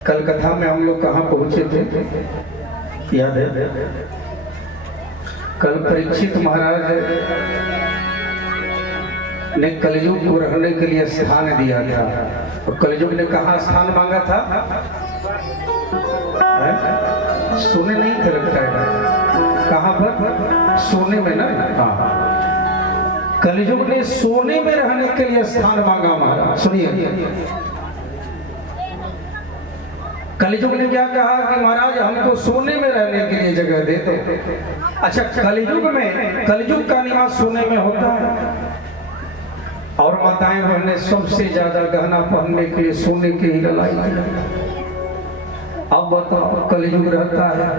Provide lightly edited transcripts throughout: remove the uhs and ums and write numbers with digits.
कल कथा में हम लोग कहाँ पहुंचे थे याद है? कल परीक्षित महाराज ने कलयुग को रहने के लिए स्थान दिया था और कलयुग ने कहाँ स्थान मांगा था? सोने नहीं थे लगता है, कहाँ पर? सोने में ना। हाँ, कलयुग ने सोने में रहने के लिए स्थान मांगा महाराज। सुनिए, कलयुग ने क्या कहा कि महाराज हमको सोने में रहने के लिए जगह दे दो। अच्छा, कलयुग का निवास सोने में होता है और माताएं बहनें सबसे ज्यादा गहना पहनने के लिए सोने के ही लाई थी। अब बताओ, कलयुग रहता है।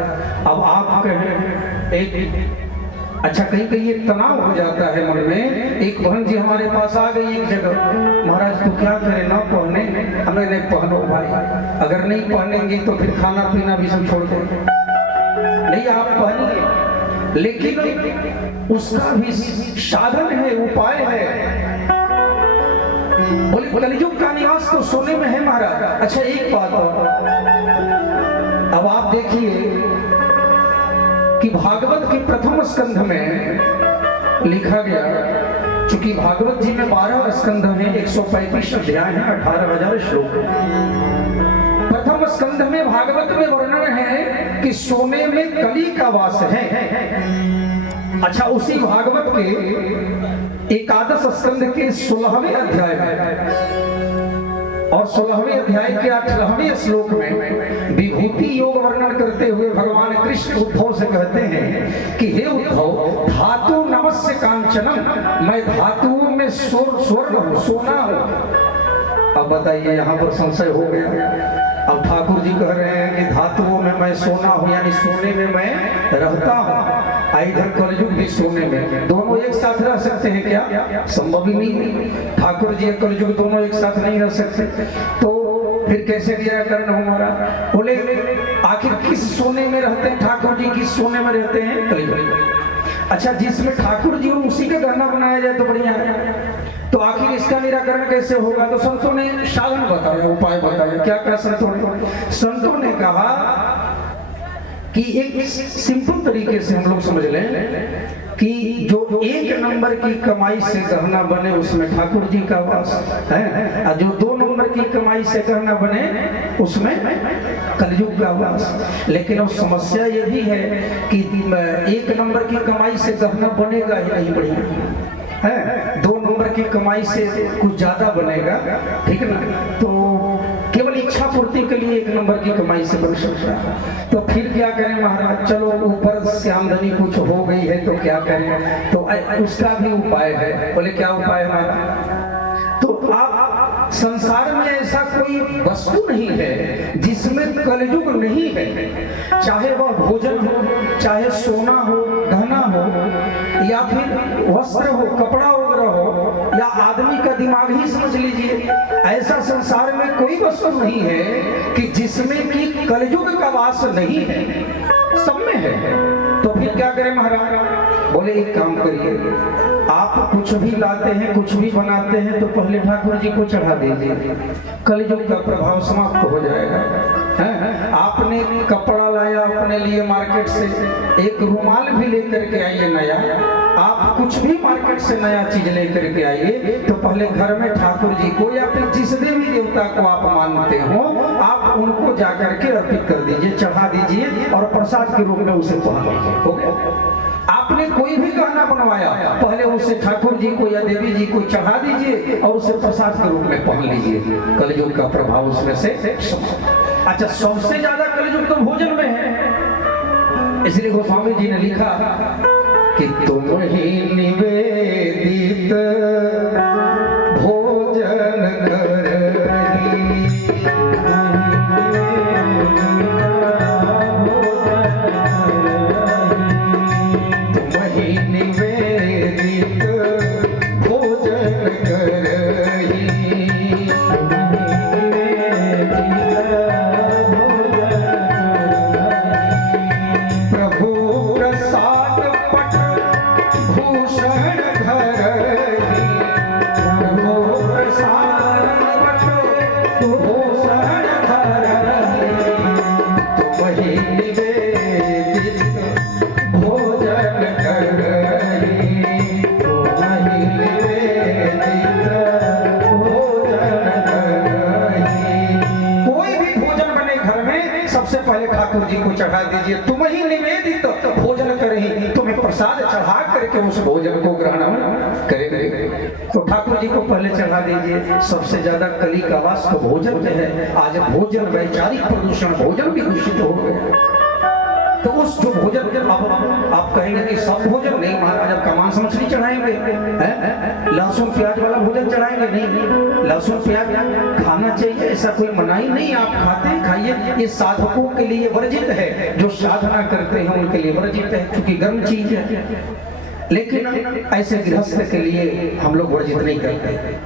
अब आप कहें एक अच्छा, कहीं ये तनाव हो जाता है मन में। एक बहन जी हमारे पास आ गई एक जगह, महाराज तो क्या करें, ना पहने? हमें नहीं पहनो भाई, अगर नहीं पहनेंगे तो फिर खाना पीना भी सब छोड़ देंगे। नहीं, आप पहनिए, लेकिन उसका भी साधन है, उपाय है। बोले कलयुग का निवास तो सोने में है महाराज। अच्छा, एक बात और, अब आप देखिए कि भागवत के प्रथम स्कंध में लिखा गया, चूंकि भागवत जी में 12 स्कंध हैं, 135 अध्याय हैं, 18,000 श्लोक हैं। प्रथम स्कंध में भागवत में वर्णन है कि सोने में कली का वास है। अच्छा, उसी भागवत के एकादश स्कंध के 16वें अध्याय में और 16वें अध्याय के 18वें श्लोक में विभूति योग वर्णन करते हुए भगवान कृष्ण उद्धव से कहते हैं कि हे उद्धव, धातु नमस्य कांचनम, मैं धातुओं में स्वर्ण हूं, सोना हूं। अब बताइए, यहाँ पर संशय हो गया। अब ठाकुर जी कह रहे हैं कि धातुओं में मैं सोना हूं, यानी सोने में मैं रहता हूं। इधर कलयुग भी सोने में, दोनों एक साथ रह सकते हैं क्या? संभव ही नहीं। ठाकुर जी कलयुग दोनों एक साथ नहीं रह सकते, तो फिर कैसे निराकरण हो हमारा? बोले आखिर किस सोने में रहते हैं ठाकुर जी? किस सोने में रहते हैं? कलयुग। अच्छा, जिसमें ठाकुर जी हो उसी का गहना बनाया जाए तो बढ़िया है। तो आखिर इसका निराकरण कैसे होगा? तो संतों ने साधन बताया, उपाय बताया। क्या क्या संतों ने कहा कि एक सिंपल तरीके से हम लोग समझ लें कि जो 1 नंबर की कमाई से गहना बने उसमें ठाकुर जी का वास है, और जो 2 नंबर की कमाई से गहना बने उसमें कलयुग का वास। लेकिन अब समस्या ये भी है कि 1 नंबर की कमाई से गहना बनेगा ही नहीं, बढ़िया है। 2 नंबर की कमाई से कुछ ज्यादा बनेगा, ठीक ना? तो केवल इच्छा पूर्ति के लिए 1 नंबर की कमाई से बन सकता है। तो फिर क्या करें महाराज? चलो, ऊपर से आमदनी कुछ हो गई है तो क्या करें? तो उसका भी उपाय है। बोले क्या उपाय हमारा? तो आप संसार में ऐसा कोई वस्तु नहीं है जिसमें कलयुग नहीं है, चाहे वह भोजन हो, चाहे सोना हो, गहना हो, या फिर वस्त्र हो, कपड़ा वगैरह हो, या आदमी का दिमाग ही समझ लीजिए। ऐसा संसार में कोई वस्तु नहीं है कि जिसमें कि कलयुग का वास नहीं है, सब में है। तो फिर क्या करें महाराज? बोले एक काम करिए, आप कुछ भी लाते हैं, कुछ भी बनाते हैं तो पहले ठाकुर जी को चढ़ा दीजिए, कलयुग का प्रभाव समाप्त हो जाएगा। आपने कपड़ा लाया अपने लिए मार्केट से, एक रुमाल भी लेकर के आइए नया, आप कुछ भी मार्केट से नया चीज लेकर के आइए तो पहले घर में ठाकुर जी को या फिर जिस देवी देवता को आप मानते हो, आप उनको जाकर के अर्पित कर दीजिए, चढ़ा दीजिए और प्रसाद के रूप में उसे पहन लीजिए। हो गया? आपने कोई भी गहना बनवाया, पहले उसे ठाकुर जी को या देवी जी को चढ़ा दीजिए और उसे प्रसाद के रूप में पहन लीजिए, कलयुग का प्रभाव उसमें से। अच्छा, सबसे ज्यादा कलयुग तो भोजन में है, इसलिए गोस्वामी जी ने लिखा कि तुम ही निवेदित भोजन करही, तुम ही निवेदित भोजन करही, प्रभु प्रसाद पट भूषण धरही, सबसे पहले ठाकुर जी को चढ़ा दीजिए, तुम ही निवेदित भोजन करें, तुम्हें प्रसाद चढ़ा करके उस भोजन को ग्रहण करेंगे। तो ठाकुर जी को पहले चढ़ा दीजिए। सबसे ज्यादा कली का वास तो भोजन में है। आज भोजन वैचारिक प्रदूषण, भोजन भी दूषित हो गया। तो उस जो भोजन, अब आप कहेंगे कि सब भोजन नहीं महाराज, अब का मांस मछली चढ़ाएंगे, लहसुन प्याज वाला भोजन चढ़ाएंगे? नहीं, लहसुन प्याज खाना चाहिए, ऐसा कोई मनाही नहीं। आप खाते हैं, खाइए। ये साधकों के लिए वर्जित है, जो साधना करते हैं उनके लिए वर्जित है, क्योंकि गर्म चीज है। लेकिन ऐसे गृहस्थ के लिए हम लोग वर्जित नहीं करते,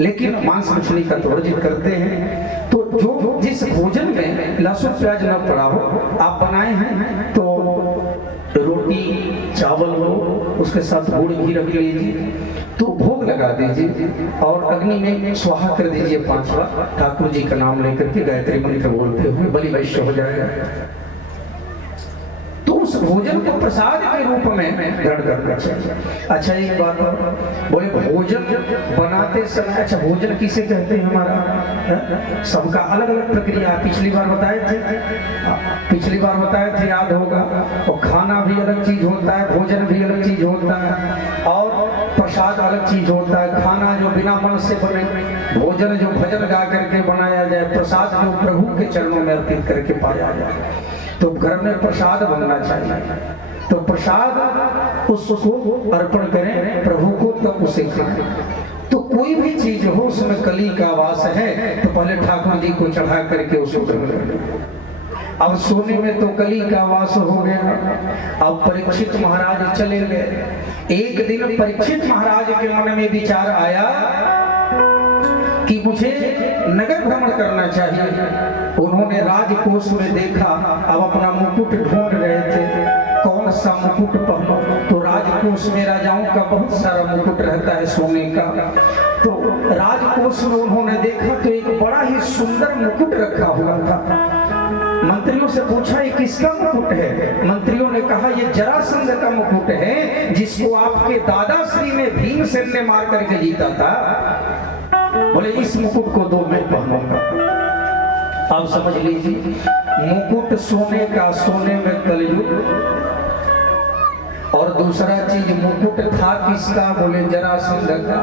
लेकिन मांस मछली का तो वर्जित करते हैं। तो जो जिस भोजन में लहसुन प्याज न पड़ा हो, आप बनाए हैं तो रोटी चावल हो, उसके साथ गुड़ घी रख लीजिए, तो भोग लगा दीजिए और अग्नि में स्वाहा कर दीजिए 5 बार। ठाकुर जी का नाम लेकर के गायत्री मंत्र बोलते हुए बलि वैश्य हो जाएगा। तो उस भोजन को प्रसाद के रूप में ग्रहण करना चाहिए। अच्छा एक बात बोले, भोजन बनाते समय, अच्छा भोजन किसे कहते हैं हमारा, सबका अलग अलग प्रक्रिया। पिछली बार बताए थे, याद होगा। और खाना भी अलग चीज होता है, भोजन भी अलग चीज होता है, और प्रसाद अलग चीज होता है। खाना जो बिना मन से बने, भोजन जो भजन गा करके बनाया जाए, प्रसाद जो प्रभु के चरणों में अर्पित करके पाया जाए। तो घर में प्रसाद बनना चाहिए। तो प्रसाद उसको अर्पण करें प्रभु को, तब उसे खाएं। तो कोई भी चीज हो उसमें कली का वास है, तो पहले ठाकुर जी को चढ़ा करके उसको ग्रहण करें। अब सोने में तो कली का वास हो गया। अब परीक्षित महाराज चले गए। एक दिन परीक्षित महाराज के मन में विचार आया कि मुझे नगर भ्रमण करना चाहिए। उन्होंने राजकोष में देखा, अब अपना मुकुट ढूंढ रहे थे, कौन सा मुकुट पहनो। तो राजकोष में राजाओं का बहुत सारा मुकुट रहता है सोने का। तो राजकोष में उन्होंने देखा तो एक बड़ा ही सुंदर मुकुट रखा हुआ था। मंत्रियों से पूछा ये किसका मुकुट है? मंत्रियों ने कहा ये जरासंध का मुकुट है, जिसको आपके दादाश्री ने भीमसेन ने मार करके जीता था। बोले इस मुकुट को दो, मैं पहनूंगा। आप समझ लीजिए, मुकुट सोने का, सोने में कलयुग। और दूसरा चीज मुकुट था किसका? बोले जरासंध का।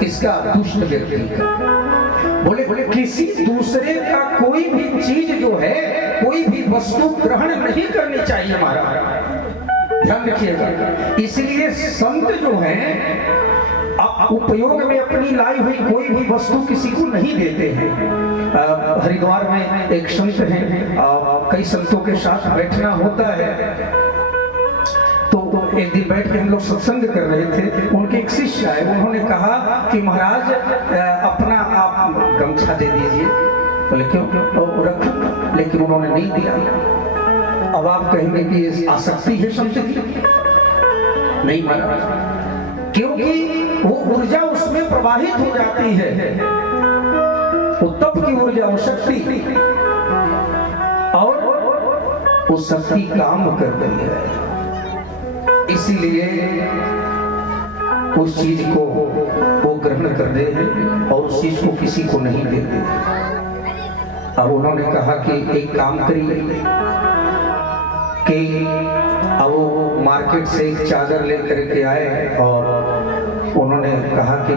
किसका? दुष्ट व्यक्ति का। बोले किसी दूसरे का कोई भी चीज जो है, कोई भी वस्तु ग्रहण नहीं करनी चाहिए महाराज, ध्यान रखिएगा। इसलिए संत जो है उपयोग में अपनी लाई हुई कोई भी वस्तु किसी को नहीं देते हैं। हरिद्वार में एक संत हैं, कई संतों के साथ बैठना होता है। तो एक दिन बैठ के हम लोग सत्संग कर रहे थे। उनके एक शिष्य आए, उन्होंने कहा कि महाराज अपना आप गमछा दे दीजिए। बोले क्यों? तो रखो, लेकिन उन्होंने नहीं दिया। अब आप कहेंगे कि ये आसक्ति है संत की? नहीं महाराज, क्योंकि वो ऊर्जा उसमें प्रवाहित हो जाती है, वो तप की ऊर्जा, वो शक्ति, और वो शक्ति काम कर रही है। इसीलिए उस चीज को वो ग्रहण कर दे और उस चीज को किसी को नहीं देते। अब उन्होंने कहा कि एक काम करिए कि अब वो मार्केट से एक चादर लेकर के आए और उन्होंने कहा कि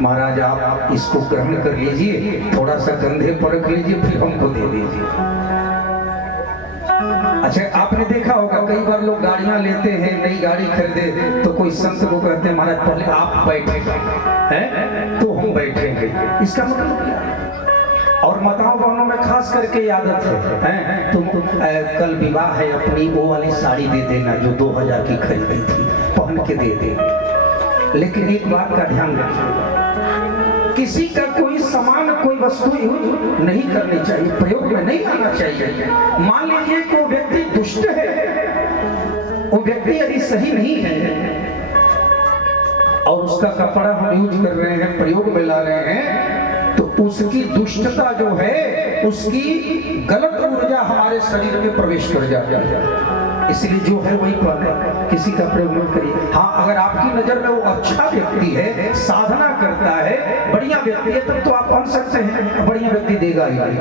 महाराज आप इसको ग्रहण कर लीजिए, थोड़ा सा कंधे पर रख लीजिए, फिर हमको दे दीजिए। अच्छा आपने देखा होगा कई बार लोग गाड़ियां लेते हैं, नई गाड़ी खरीदे तो कोई संत लोग कहते हैं महाराज पहले आप बैठेंगे हैं तो हम बैठेंगे। इसका मतलब क्या? और माताओं बहनों में खास करके आदत है, तुम कल विवाह है, अपनी वो वाली साड़ी दे देना जो 2000 की खरीदी थी, पहन के दे देंगे। लेकिन एक बात का ध्यान रखिएगा, किसी का कोई सामान, कोई वस्तु यूज नहीं करनी चाहिए, प्रयोग में नहीं आना चाहिए। मान लीजिए कोई व्यक्ति दुष्ट है, वो व्यक्ति यदि सही नहीं है और उसका कपड़ा हम यूज कर रहे हैं, प्रयोग में ला रहे हैं, तो उसकी दुष्टता जो है, उसकी गलत ऊर्जा हमारे शरीर में प्रवेश कर जाती है। इसलिए जो है वही पहने, किसी का प्रयोग मत करिए। हाँ, अगर आपकी नजर में वो अच्छा व्यक्ति है, साधना करता है, बढ़िया व्यक्ति है, तब तो आप पहन सकते हैं। बढ़िया व्यक्ति देगा ही नहीं।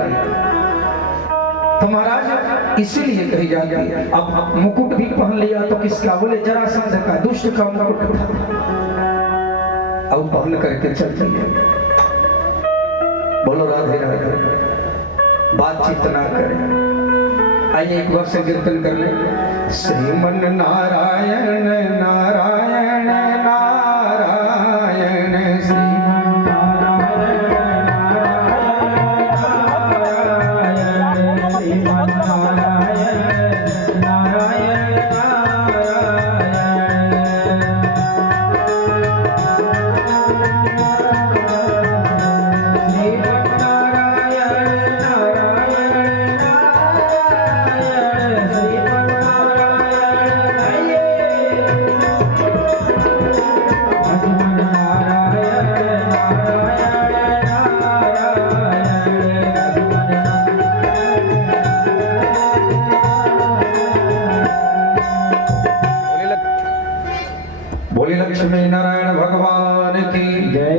तो महाराज इसीलिए कही जाती है। अब मुकुट भी पहन लिया तो किसका? बोले जरासंध का, दुष्ट का मुकुट था। अब पहन करके चलती है। बोलो राधे राधे। बातचीत ना करें। आइए एक बार से कीर्तन कर ले। श्रीमन नारायण नारायण नारायण श्रीमन नारायण श्रीमन नारायण नारायण लक्ष्मी नारायण भगवान की जय।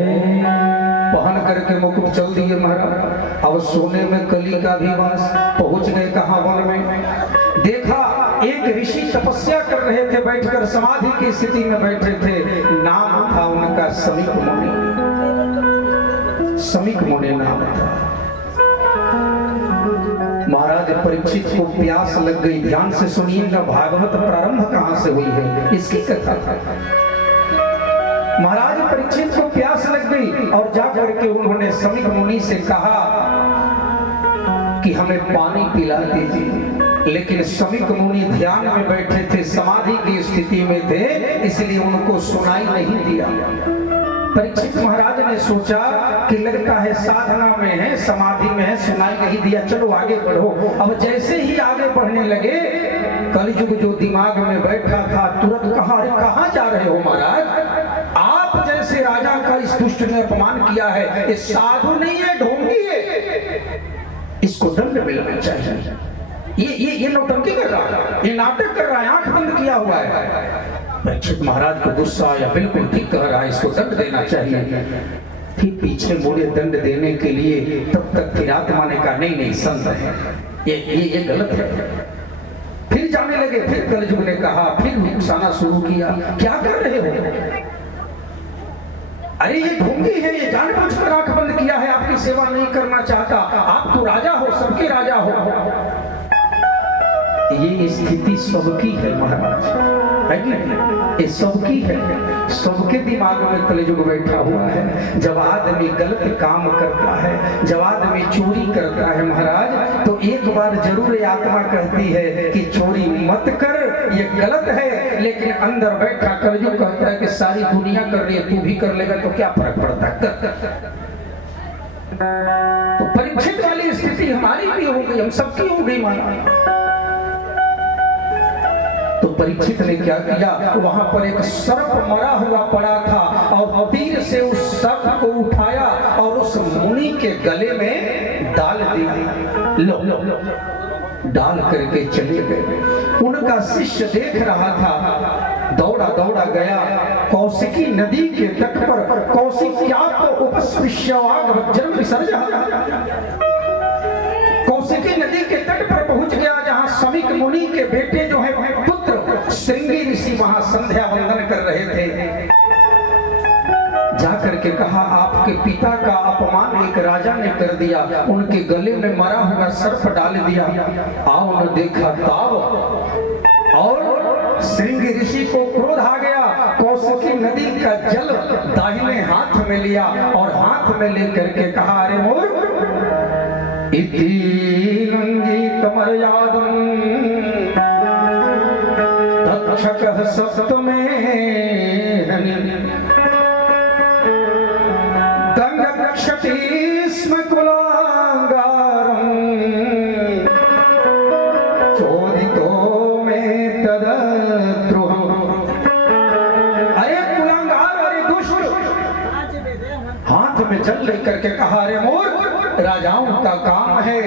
पहन करके मुकुट चल दिए महाराज। अब सोने में कली का भी वास। पहुंच गए कहां? वन में। देखा एक ऋषि तपस्या कर रहे थे, बैठकर समाधि की स्थिति में बैठे थे। नाम था उनका समीक मुनि। समीक मुनि नाम था। महाराज परीक्षित को प्यास लग गई। ध्यान से सुनिएगा, भागवत प्रारंभ कहां से हुई है इसकी कथा था। महाराज परीक्षित को प्यास लग गई और जाकर के उन्होंने समीक मुनि से कहा कि हमें पानी पिला दीजिए। लेकिन समीक मुनि ध्यान में बैठे थे, समाधि की स्थिति में थे, इसलिए उनको सुनाई नहीं दिया। परीक्षित महाराज ने सोचा कि लगता है साधना में है, समाधि में है, सुनाई नहीं दिया, चलो आगे बढ़ो। अब जैसे ही आगे बढ़ने लगे, कलयुग जो दिमाग में बैठा था तुरंत कहा, अरे कहां जा रहे हो महाराज? आप जैसे राजा का इस दुष्ट ने अपमान किया है। ये साधु नहीं है, ढोंगी है, इसको दंड मिलना चाहिए। ये नौटंकी कर रहा है, ये नाटक कर रहा है, आंख बंद किया हुआ है। परीक्षित महाराज को गुस्सा आया, बिल्कुल ठीक कह रहा है, इसको दंड देना चाहिए। फिर पीछे मुड़े दंड देने के लिए, तब तक फिर आत्मा ने कहा नहीं नहीं संत है, ये गलत है। फिर जाने लगे। फिर कलयुग ने कहा, फिर उकसाना शुरू किया, क्या कर रहे हो? अरे ये ढोंगी है, ये जानबूझकर आंख बंद किया है, आपकी सेवा नहीं करना चाहता। आप तो राजा हो, सबके राजा हो। ये स्थिति सबकी है महाराज, है कि नहीं? ये सबकी है, सबके दिमाग में कलयुग बैठा हुआ है। जब आदमी गलत काम करता है, जब आदमी चोरी करता है महाराज, तो एक बार जरूर ये आत्मा कहती है कि चोरी मत कर, ये गलत है। लेकिन अंदर बैठा कलयुग कहता है कि सारी दुनिया कर रही है, तू भी कर लेगा तो क्या फर्क पड़ता है, कर। तो परीक्षित वाली स्थिति हमारी भी हो गई, हम सबकी हो गई माना। तो परीक्षित ने क्या किया, वहां पर एक सर्प मरा हुआ पड़ा था और तीर से उस सर्प को उठाया और उस मुनि के गले में डाल दिया। लो डाल करके चले गए। उनका शिष्य देख रहा था, दौड़ा दौड़ा गया कौशिकी नदी के तट पर। कौशिक्यात उपस्पृश्यवाग वज्रम विसर्जः। कौशिकी नदी के तट पर पहुंच गया, जहां समीक मुनि के बेटे जो है पुत्र श्रृंगी ऋषि वहां संध्या वंदन कर रहे थे। जाकर के कहा, आपके पिता का अपमान एक राजा ने कर दिया, उनके गले में मरा हुआ सर्प डाल दिया। आओ न देखा ताव। और श्रृंगी ऋषि को क्रोध आ गया। कौशिकी नदी का जल दाहिने हाथ में लिया और हाथ में लेकर के कहा, अरे मोर इति नंगीतमर्यादं तक्षकः सप्तमे दंगक्षति स्म कुलांगारं चोदितो मे तद्द्रोहम्। अरे कुलांगार, अरे दुष्ट, हाथ में जल लेकर के कहा, अरे मोर, राजाओं का काम है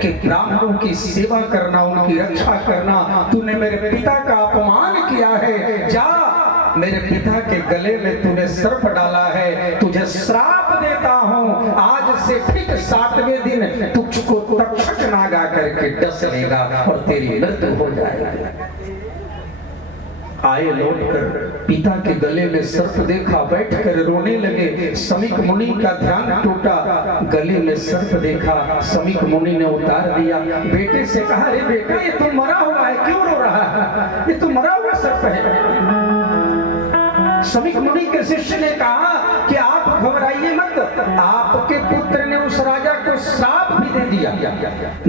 कि ब्राह्मणों की सेवा करना, उनकी रक्षा करना। तूने मेरे पिता का अपमान किया है, जा, मेरे पिता के गले में तूने सर्प डाला है, तुझे श्राप देता हूं, आज से ठीक 7वें दिन तुझको तक्षक नागा करके डस लेगा और तेरी मृत्यु हो जाएगी। आए लौटकर पिता के गले में सर्प देखा, बैठकर रोने लगे। समीक मुनि का ध्यान टूटा, गले में सर्प देखा, समीक मुनि ने उतार दिया। बेटे से कहा, अरे बेटा ये तो मरा हुआ है, क्यों रो रहा है? ये तो मरा हुआ सर्प है। समीक मुनि के शिष्य ने कहा कि आप घबराइए मत, आपके पुत्र ने उस राजा को श्राप भी दे दिया।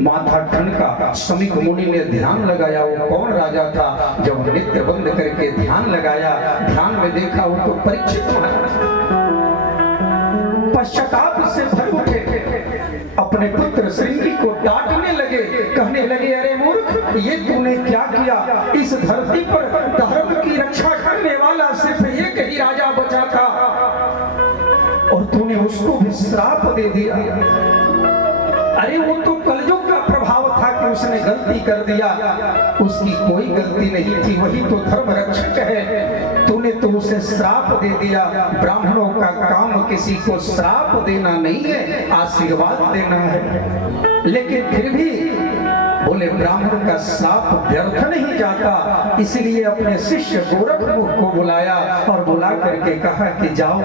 माथा ठनका, समीक मुनि ने ध्यान लगाया। वो कौन राजा था? जब नित्य बंद करके ध्यान लगाया, ध्यान में देखा वो तो परीक्षित महाराज। पश्चाताप से भर उठे, अपने पुत्र श्रृंगी को डांटने लगे, कहने लगे, अरे मूर्ख, ये तूने क्या किया? इस धरती पर धर्म की रक्षा करने वाला सिर्फ एक ही राजा बचा था और तूने उसको भी श्राप दे दिया। अरे वो तो कलयुग का प्रभाव था कि उसने गलती कर दिया, उसकी कोई गलती नहीं थी, वही तो धर्म रक्षक है। तूने तो उसे श्राप दे दिया। ब्राह्मणों का काम किसी को श्राप देना नहीं है, आशीर्वाद देना है। लेकिन फिर भी बोले ब्राह्मण का श्राप व्यर्थ नहीं जाता, इसलिए अपने शिष्य गोरखमुख को बुलाया और बुला करके कहा कि जाओ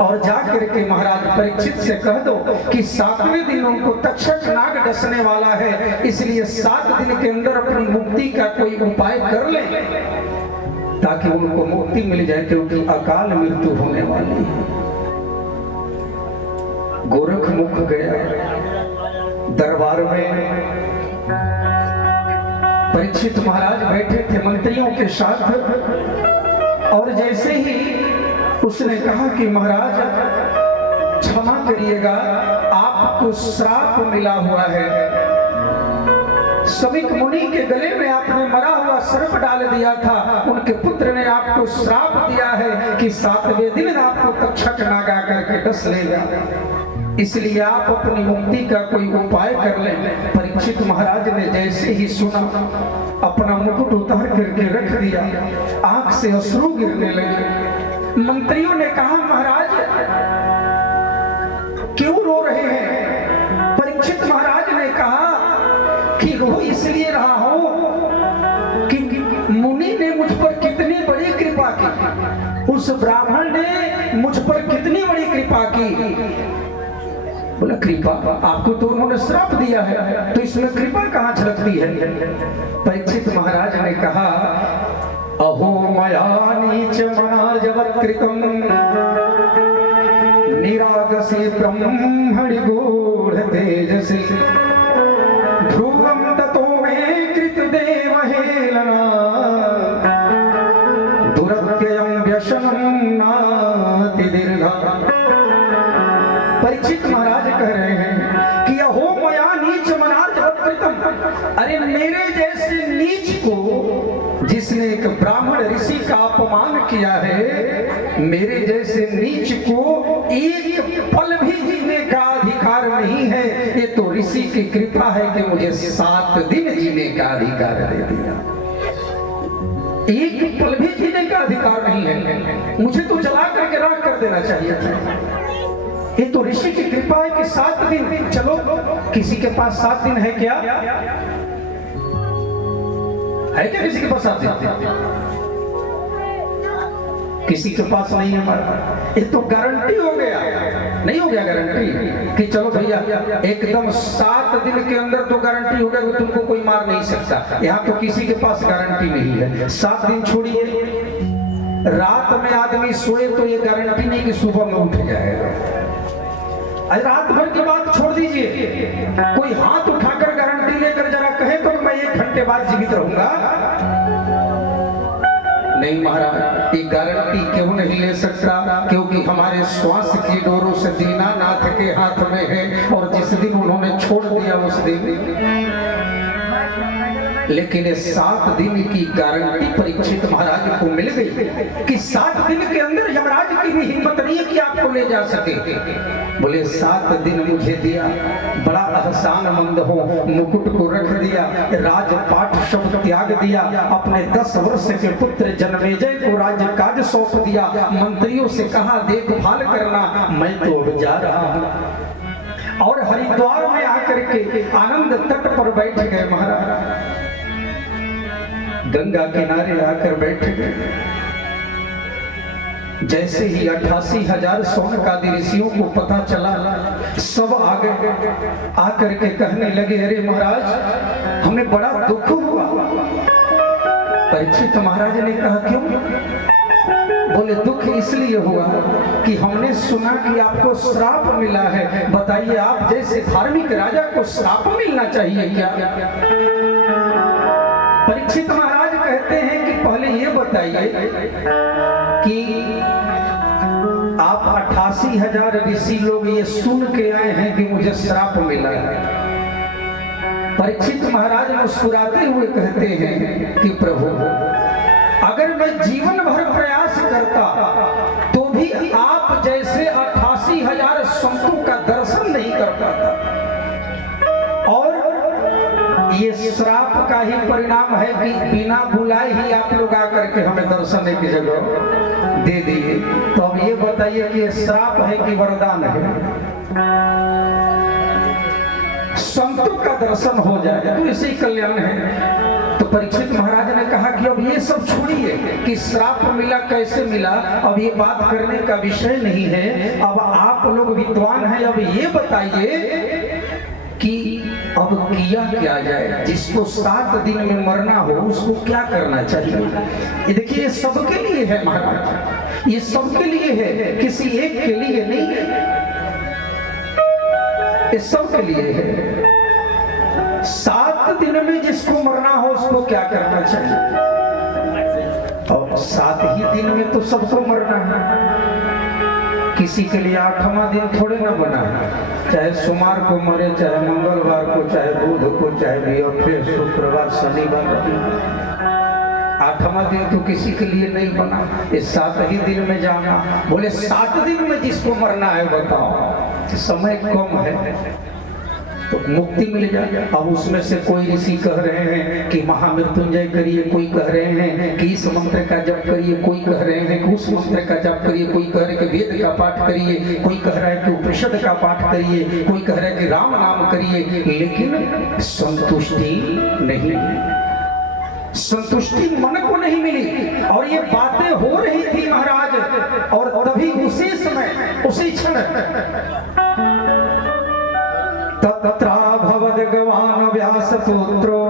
और जा करके महाराज परीक्षित से कह दो कि 7वें दिन उनको तक्षक नाग डसने वाला है, इसलिए 7 दिन के अंदर अपनी मुक्ति का कोई उपाय कर ले ताकि उनको मुक्ति मिल जाए, क्योंकि अकाल मृत्यु होने वाली है। गोरखमुख गया दरबार में, परीक्षित महाराज बैठे थे मंत्रियों के साथ, और जैसे ही उसने कहा कि महाराज क्षमा करिएगा, आपको श्राप मिला हुआ है। समीक मुनि के गले में आपने मरा हुआ सर्प डाल दिया था, उनके पुत्र ने आपको श्राप दिया है कि 7वें दिन आपको तक्षक नागा करके डस लेगा, इसलिए आप अपनी मुक्ति का कोई उपाय कर लें। परीक्षित महाराज ने जैसे ही सुना, अपना मुकुट उतार करके रख दिया, आंख से अश्रु गिरने लगे। मंत्रियों ने कहा, महाराज क्यों रो रहे हैं? परीक्षित महाराज ने कहा कि रो इसलिए रहा हूं कि मुनि ने मुझ पर कितनी बड़ी कृपा की, उस ब्राह्मण ने मुझ पर कितनी बड़ी कृपा की। बोला, कृपा? आपको तो उन्होंने श्राप दिया है, तो इसमें कृपा कहाँ झलकती है? परीक्षित महाराज ने कहा, अहो मया नीच मनार्जवत्कृतं निरागसे ब्रह्मणि गूढ़ तेजसि ध्रुवं ततो मे कृतदेव हेलना दुरत्ययं व्यसनं नाति दीर्घा। परीक्षित महाराज कह रहे हैं कि अहो मया नीच मनार्जवत्कृतं, अरे मेरे जैसे नीच को जिसने एक ब्राह्मण ऋषि का अपमान किया है, मेरे जैसे नीच को एक पल भी जीने का अधिकार नहीं है। ये तो ऋषि की कृपा है कि मुझे 7 दिन जीने का अधिकार दे दिया, एक पल भी जीने का अधिकार नहीं है, मुझे तो जला करके राख कर देना चाहिए था। ये तो ऋषि की कृपा है कि 7 दिन। चलो, किसी के पास 7 दिन है क्या? है क्या किसी के पास 7 दिन? किसी के पास नहीं है हमारा। ये तो गारंटी हो गया, नहीं हो गया गारंटी कि चलो भैया एकदम 7 दिन के अंदर तो गारंटी हो गया कि तुमको कोई मार नहीं सकता। यहाँ तो किसी के पास गारंटी नहीं है। 7 दिन छोड़िए, रात में आदमी सोए तो ये गारंटी नहीं कि सुबह में उठ जाएगा। रात भर की बात छोड़ दीजिए, कोई हाथ उठाकर गारंटी लेकर जरा कहे तो मैं 1 घंटे बाद जीवित रहूंगा। नहीं महाराज, ये गारंटी क्यों नहीं ले सकता? क्योंकि हमारे श्वास की डोरों से दीनानाथ के हाथ में है, और जिस दिन उन्होंने छोड़ दिया उस दिन। लेकिन 7 दिन की गारंटी परीक्षित महाराज को मिल गई कि 7 दिन के अंदर यमराज की भी हिम्मत नहीं है कि आपको ले जा सके। बोले 7 दिन मुझे दिया, बड़ा एहसान मंद हो, मुकुट को रख दिया, राजपाट सब त्याग दिया, अपने 10 वर्ष के पुत्र जन्मेजय को राज्य काज सौंप दिया, मंत्रियों से कहा देखभाल करना, मैं तो अब जा रहा हूं। और हरिद्वार में आकर के आनंद तट पर बैठ गए महाराज, गंगा किनारे आकर बैठ गए। जैसे ही 88,000 शौनकादि ऋषियों को पता चला, सब आ गए, आकर के कहने लगे, अरे महाराज हमें बड़ा दुख हुआ। परीक्षित महाराज ने कहा, क्यों? बोले, दुख इसलिए हुआ कि हमने सुना कि आपको श्राप मिला है। बताइए, आप जैसे धार्मिक राजा को श्राप मिलना चाहिए क्या? परीक्षित महाराज कहते हैं कि पहले ये बताइए कि आप 88,000 ऋषि लोग ये सुन के आए हैं कि मुझे श्राप मिला है। परीक्षित महाराज मुस्कुराते हुए कहते हैं कि प्रभु, अगर मैं जीवन भर प्रयास करता तो भी आप जैसे 88,000 संतों का दर्शन नहीं कर पाता, और ये श्राप का ही परिणाम है कि बिना बुलाए ही आप लोग आकर के हमें दर्शन की जगह दे दिए। तो अब ये बताइए कि ये श्राप है कि वरदान है? संतों का दर्शन हो जाए तो इसे कल्याण है। तो परीक्षित महाराज ने कहा कि अब ये सब छोड़िए कि श्राप मिला कैसे मिला, अब ये बात करने का विषय नहीं है। अब आप लोग विद्वान हैं, अब ये बताइए कि अब किया क्या जाए? जिसको 7 दिन में मरना हो उसको क्या करना चाहिए? ये देखिए, ये सबके लिए है महाराज, ये सबके लिए है, किसी एक के लिए नहीं है, ये सबके लिए है। 7 दिन में जिसको मरना हो उसको क्या करना चाहिए? और 7 ही दिन में तो सबको मरना है, किसी के लिए 8वां दिन थोड़े ना बना है। चाहे सोमवार को मरे, चाहे मंगलवार को, चाहे बुध को, चाहे बृहस्पति, शुक्रवार, शनिवार, 8वां दिन तो किसी के लिए नहीं बना। इस 7 ही दिन में जाना। बोले 7 दिन में जिसको मरना है बताओ, समय कम है तो मुक्ति मिल जाए। अब उसमें से कोई ऋषि कह रहे हैं कि महामृत्युंजय करिए, कोई कह रहे हैं कि इस मंत्र का जप करिए, कोई कह रहे हैं कि उस मंत्र का जप करिए, कोई कह रहे हैं कि वेद का पाठ करिए, कोई कह रहा है कि उपनिषद का पाठ करिए, कोई कह रहा है कि राम नाम करिए, लेकिन संतुष्टि नहीं, संतुष्टि मन को नहीं मिली। और ये बातें हो रही थी महाराज, और तभी उसी समय, उसी क्षण तत्राभवद्गवान् व्यासपुत्रो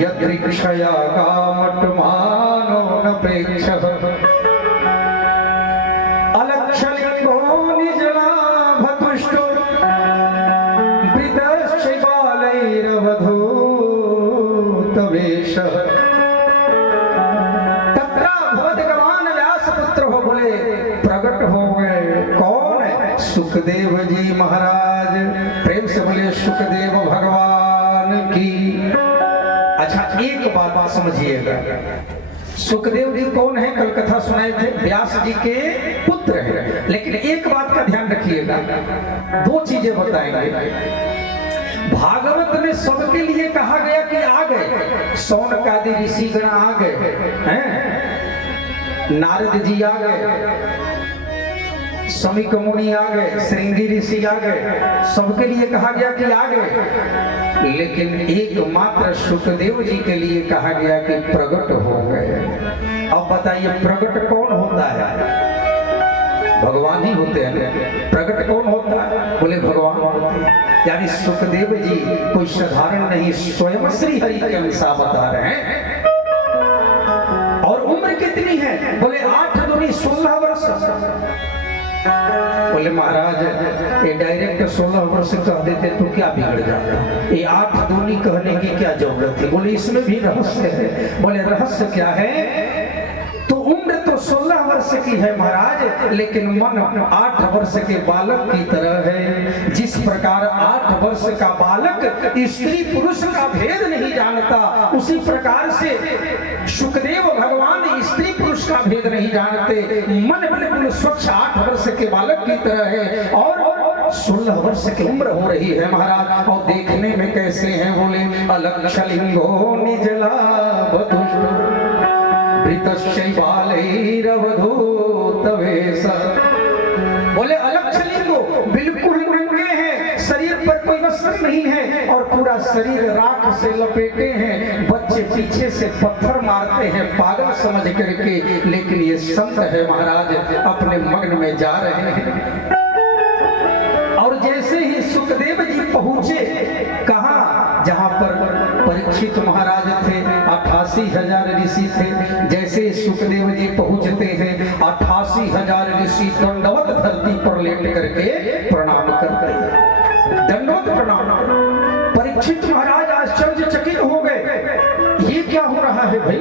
यदृक्षया कामट्मानो न प्रेक्षः अलक्षलिङ्गो निजलाभतुष्टो वृतश्च बालैरवधूतवेषः। तत्राभवद्गवान् व्यासपुत्र हो, बोले प्रकट हो गए। कौन? सुखदेव जी महाराज। प्रेम से बोले सुखदेव भगवान की। अच्छा, एक बात समझिएगा, सुखदेव जी कौन है? कल कथा सुनाए थे, व्यास जी के पुत्र हैं। लेकिन एक बात का ध्यान रखिएगा, 2 चीजें बताएंगे। भागवत में सबके लिए कहा गया कि आ गए, शौनकादि ऋषिगण आ गए हैं, नारद जी आ गए, समीक मुनि आ गए, श्रृंगी ऋषि आ गए, सबके लिए कहा गया कि आ गए। लेकिन एकमात्र सुखदेव जी के लिए कहा गया कि प्रकट हो गए। अब बताइए, प्रकट कौन होता है? भगवान ही होते हैं। प्रकट कौन होता है? बोले भगवान होते हैं। यानी सुखदेव जी कोई साधारण नहीं, स्वयं श्री हरि के अंश बता रहे हैं। और उम्र कितनी है? बोले 8 दूनी 16 वर्ष। बोले महाराज, ये डायरेक्ट 16 वर्ष कह देते तो क्या बिगड़ जाता, ये 8 दूनी कहने की क्या जरूरत है? बोले इसमें भी रहस्य है। बोले रहस्य क्या है? तो उम्र तो 16 वर्ष की है महाराज, लेकिन मन 8 वर्ष के बालक की तरह है। जिस प्रकार 8 वर्ष का बालक स्त्री पुरुष का भेद नहीं जानता, उसी प्रकार से सुखदेव भगवान स्त्री पुरुष का भेद नहीं जानते। मन बिल्कुल स्वच्छ 8 वर्ष के बालक की तरह है, और 16 वर्ष की उम्र हो रही है महाराज। और देखने में कैसे हैं? बोले अलक्षलिंगो निजलाभतुष्टो वृतश्चैबालैरवधूतवेषः। बोले अलक्षलिंगो, बिल्कुल नंगे हैं, शरीर पर कोई वस्त्र नहीं है और पूरा शरीर राख से लपेटे हैं। बच्चे पीछे से पत्थर मारते हैं पागल समझ करके, लेकिन ये संत है महाराज अपने मग्न में जा रहे हैं। और जैसे ही सुखदेव जी पहुंचे, कहा जहां पर परीक्षित महाराज थे, 88,000 ऋषि थे। जैसे सुखदेव जी पहुंचते हैं, 88,000 ऋषि दंडवत धरती पर लेट करके प्रणाम करते हैं। दंडवत प्रणाम। परीक्षित महाराज आश्चर्यचकित हो गए, ये क्या हो रहा है भाई?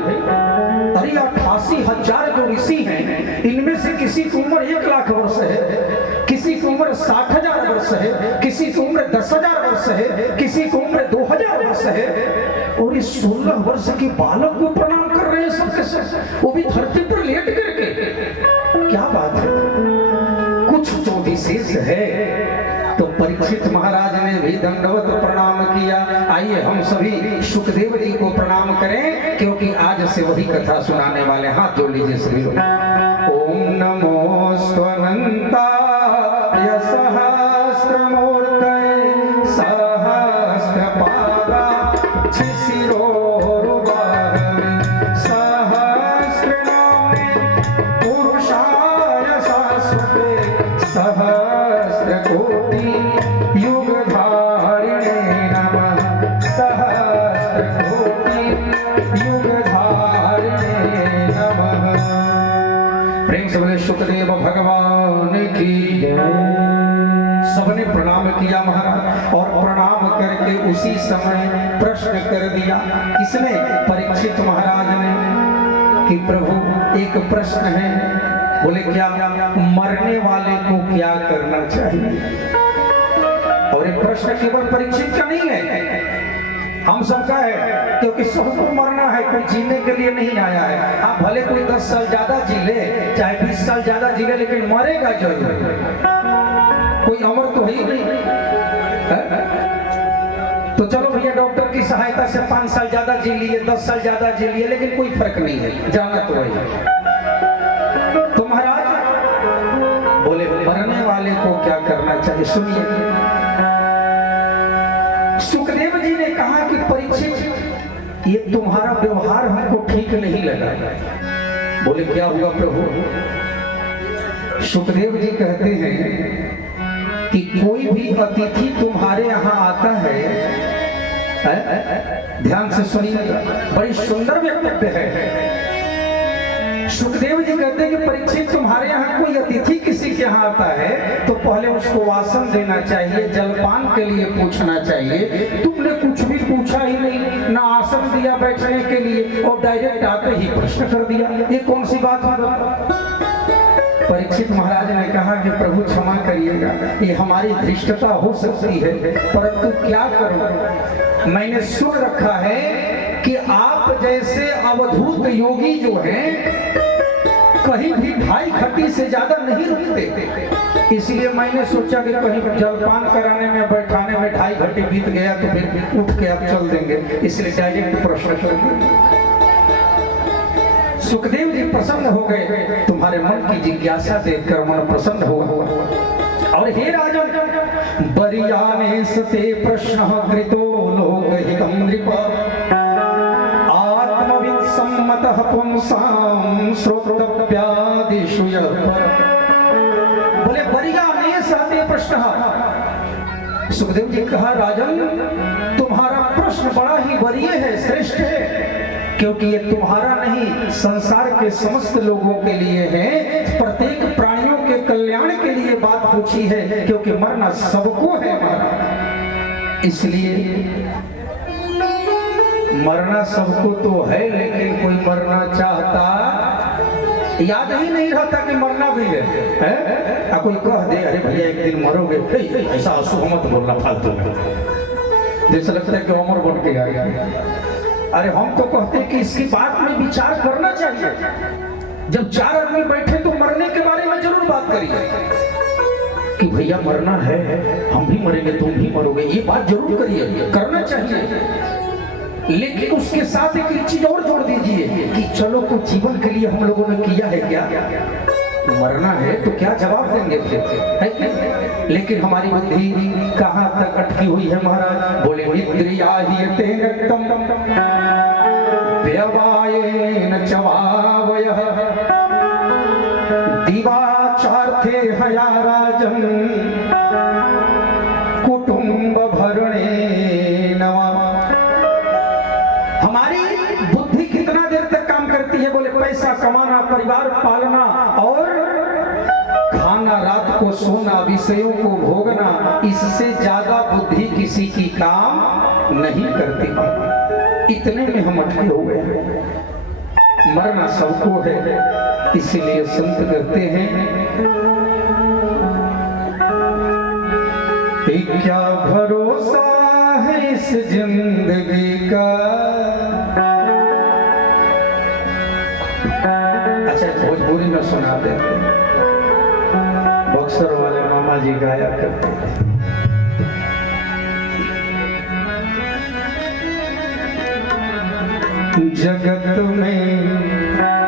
अरे 88,000 जो ऋषि हैं, इनमें से किसी की उम्र 1 लाख वर्ष है, किसी की उम्र 60,000 वर्ष है, किसी की उम्र 10,000 वर्ष है, किसी की उम्र 2,000 वर्ष है, और इस 16 वर्ष के बालक को प्रणाम कर रहे हैं सबके सब, वो भी धरती पर लेट करके। क्या बात है, कुछ जो विशेष है। तो परीक्षित महाराज ने भी दंडवत प्रणाम किया। आइए हम सभी सुखदेव जी को प्रणाम करें, क्योंकि आज से वही कथा सुनाने वाले। हाथ जोड़ लीजिए सभी लोग। ओम नमो स्वनंता सुखदेव भगवान की जय। सबने प्रणाम किया महाराज, और प्रणाम करके उसी समय प्रश्न कर दिया। किसने? परीक्षित महाराज ने, कि प्रभु एक प्रश्न है। बोले क्या? मरने वाले को क्या करना चाहिए? और ये प्रश्न केवल परीक्षित का नहीं है, हम सबका है, क्योंकि सबको मरना है, कोई जीने के लिए नहीं आया है। आप भले कोई 10 साल ज्यादा जी ले, चाहे 20 साल ज्यादा जी ले, लेकिन मरेगा जरूर। कोई अमर तो ही नहीं है? तो चलो भैया डॉक्टर की सहायता से 5 साल ज्यादा जी लिए, 10 साल ज्यादा जी लिए, लेकिन कोई फर्क नहीं है, जाना तो वही है। तो महाराज बोले मरने वाले को क्या करना चाहिए? सुनिए, सुखदेव जी ने कहा कि परीक्षित, ये तुम्हारा व्यवहार हमको ठीक नहीं लगा। बोले क्या हुआ प्रभु? सुखदेव जी कहते हैं कि कोई भी अतिथि तुम्हारे यहाँ आता है, ध्यान से सुनिएगा, बड़ी सुंदर वक्तव्य है। सुखदेव जी कहते हैं कि परीक्षित तुम्हारे यहाँ कोई अतिथि किसी के यहाँ आता है तो पहले उसको वासन देना चाहिए, जलपान के लिए पूछना चाहिए। तुमने कुछ भी पूछा ही नहीं, ना आसन दिया बैठने के लिए, और डायरेक्ट आते ही प्रश्न कर दिया। ये कौन सी बात है? परीक्षित महाराज ने कहा कि प्रभु क्षमा करिएगा, ये हमारी धृष्टता हो सकती है, परंतु क्या करूं, मैंने सुन रखा है कि आप जैसे अवधूत योगी जो हैं कहीं भी 2.5 घंटे से ज्यादा नहीं रुकते, इसलिए मैंने सोचा कि कहीं जलपान कराने में बैठाने में 2.5 घंटे बीत गया तो फिर उठ के आप चल देंगे, इसलिए डायरेक्ट प्रश्न कर दिया। सुखदेव जी प्रसन्न हो गए, तुम्हारे मन की जिज्ञासा देखकर मन प्रसन्न हुआ। और हे राजन, बरियाने सते प्रश्न कृतो लोकहितं नृप आत्मविद सम्मतः पुंसां श्रोतव्यादिषु यः। बोले बरियाने सते प्रश्न। सुखदेव जी कहा राजन, तुम्हारा प्रश्न बड़ा ही वरीय है, श्रेष्ठ है, क्योंकि ये तुम्हारा नहीं संसार के समस्त लोगों के लिए है, प्रत्येक प्राणियों के कल्याण के लिए बात पूछी है, क्योंकि मरना सबको है महाराज। इसलिए मरना सबको तो है, लेकिन कोई मरना चाहता याद ही नहीं रहता कि मरना भी है? कोई कह दे अरे भैया एक दिन मरोगे, ऐसा अशुभ मत बोलना फालतू में, जैसे लगता है कि उम्र बढ़ के आ गया। अरे हम तो कहते हैं कि इसकी बात में विचार करना चाहिए। जब 4 आदमी बैठे तो मरने के बारे में जरूर बात करिए कि भैया मरना है, हम भी मरेंगे, तुम भी मरोगे, ये बात जरूर करिए, करना चाहिए। लेकिन उसके साथ एक चीज और जोड़ दीजिए कि चलो कुछ जीवन के लिए हम लोगों ने किया है क्या? मरना है तो क्या जवाब देंगे फिर, है कि नहीं? लेकिन हमारी बुद्धि कहाँ तक अटकी हुई है महाराज। बोले निद्रियाह्यतेन तम व्यवायेन चवावयः दिवाचार्थे हया राजन् कुटुंब भरणे नवा। हमारी बुद्धि कितना देर तक काम करती है? बोले पैसा कमाना, परिवार पालना और खाना, रात को सोना, विषयों को भोगना, इससे ज्यादा बुद्धि किसी की काम नहीं करती। इतने में हम अटके हुए हैं। मरना सबको है, इसीलिए संत कहते हैं क्या भरोसा है इस जिंदगी का। अच्छा भोजपुरी में सुना देते, बक्सर वाले मामा जी गाया करते थे। जगत में